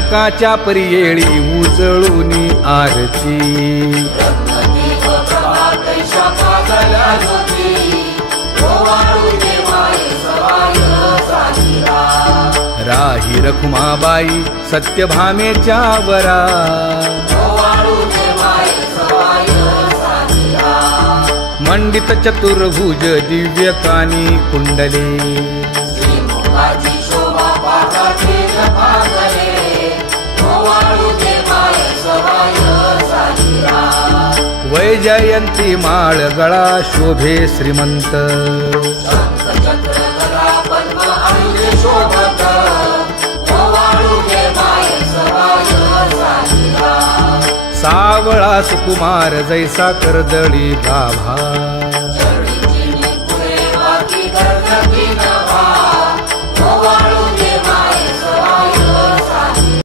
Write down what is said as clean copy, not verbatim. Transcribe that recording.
कनकाच्या परियेळी उजळूनी आरती राही रखुमाबाई सत्यभामेच्या वरा मंडित चतुर्भुज दिव्यकानी कुंडले वैजयंती माळ गळा शोभे श्रीमंत सावळा सुकुमार जैसा कर्दळी गाभा